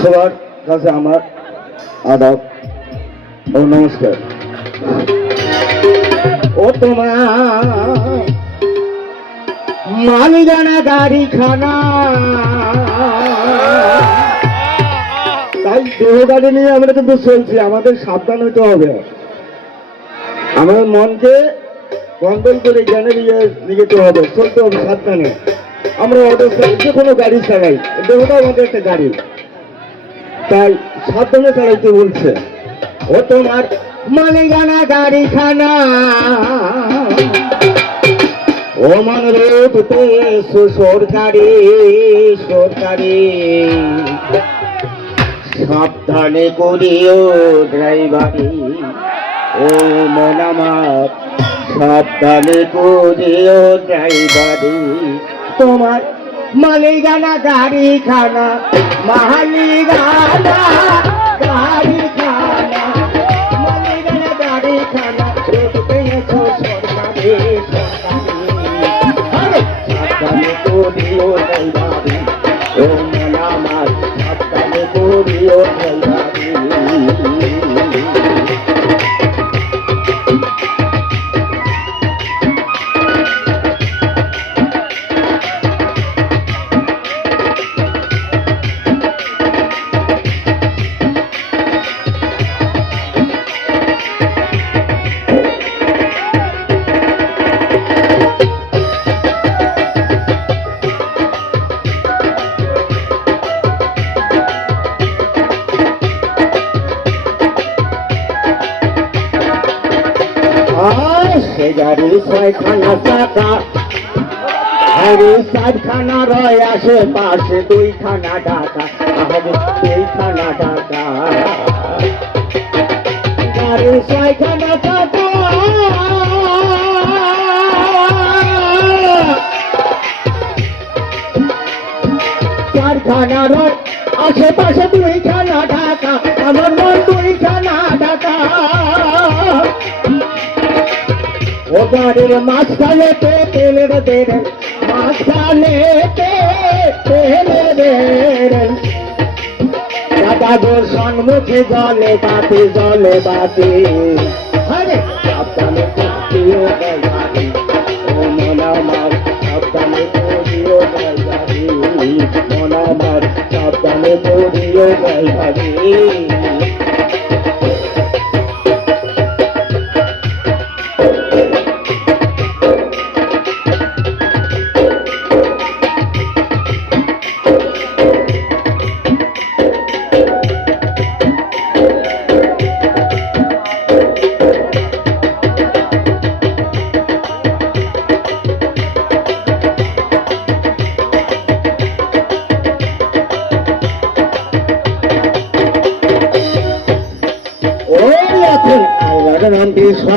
সবার কাছে আমার আদাব ও নমস্কার। ও তোমার মালিগানা গাড়ি খানা তাই দেহ গাড়ি নিয়ে আমরা কিন্তু চলছি, আমাদের সাবধান হতে হবে। আমার মনকে কন্ট্রোল করে জ্ঞানের ইয়ে নিয়ে যেতে হবে, চলতে হবে সাবধানে। আমরা অটো যে কোনো গাড়ি চালাই। দেহটা আমাদের একটা গাড়ি। তাই সাবধানে চালাইতে বলছে। ও তোমার মালিগানা গাড়ি খানা ও মন রে দুটো সরকারি সরকারি। সাবধানে করিও ড্রাইভারি। ও মন আমার, সাবধানে করিও ড্রাইভারি। তোমার মালিগানা গাড়ি খানা মালিগানা গাড়ি খানা মালিগানা গাড়ি খানা সরকারি। সরকারি সাবধানে করিও সে গাড়ি ছয়খানা চাকা। আরে সাতখানা রয় আসে, পাশে দুইখানা ডাকা। আরে দুইখানা ডাকা। গাড়ি চারখানা আশেপাশে ও গাড়ির মাঝখানেতে তেলের দের মাঝখানেতে তেলের দের দাদা গোর সম্মুখে জলে বাতি জলে বাতি। আরে, সাবধানে করিও গাড়ি ও মন আমার সাবধানে করিও গাড়ি মন আমার সাবধানে করিও গাড়ি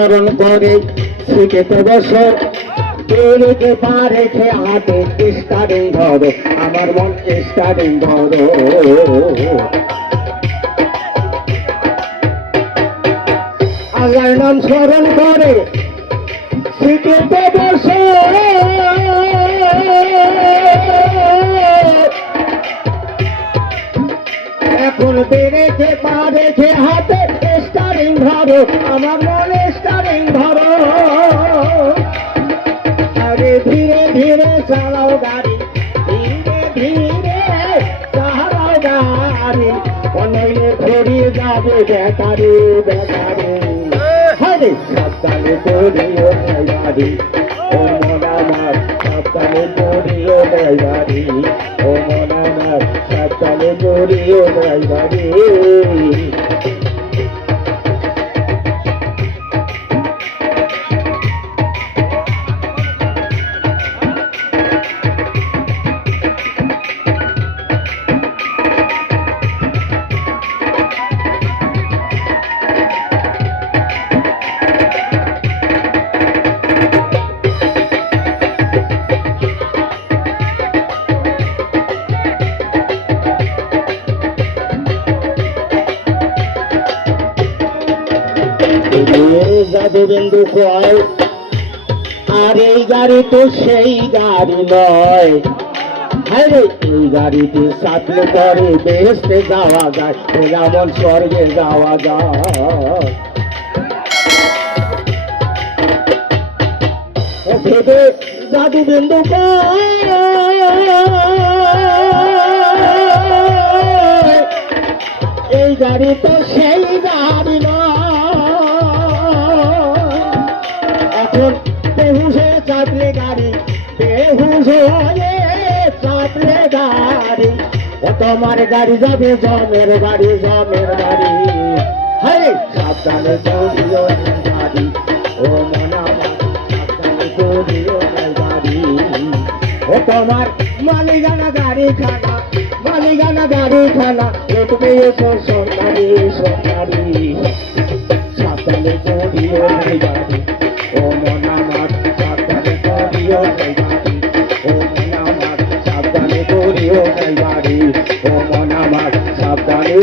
স্মরণ করে শিখেতে বছর বেরোতে পা রেখে হাতে স্টারিং ধরো আমার মন স্টারিং ধরো আল্লাহর নাম স্মরণ করে শিখেতে বছর এখন বেড়েছে পা রেখে হাতে স্টারিং ধরো আমার মনে স্টারিং ধরো আরে ধীরে ধীরে চালাও গাড়ি, ধীরে ধীরে চালাও গাড়ি, অনইলে ঘুরিয়ে যাবে বেকারি বেকারি। হরে সাবধানে করিও গাড়ি ও আমার, সাবধানে করিও গাড়ি ও সাবধানে করিও গাড়ি যাদবেন্দু কয়, আর এই গাড়ি তো সেই গাড়ি নয়। হায় এই গাড়িতে চাপলে পরে বেহেস্তে যাওয়া যায় যেমন স্বর্গে যাওয়া যায়। ভেবে জাদু বিন্দু এই গাড়ি তো সেই গাড়ি এখন বেহুশ চাপলে গাড়ি, বেহুশ হয়ে চাপলে গাড়ি। ও তোমার গাড়ি যাবে, জমের গাড়ি জমের গাড়ি হাই সাবধানে চলিও গাড়ি। ও মনা চলিও গাড়ি। ও তোমার মালিগানা গাড়ি খানা মালিগানা গাড়ি খানা লুটবে এসো সোনারি সোনারি সাবধানে চলিও গাড়ি। ও বাড়ি ও মন আমার সাবধানে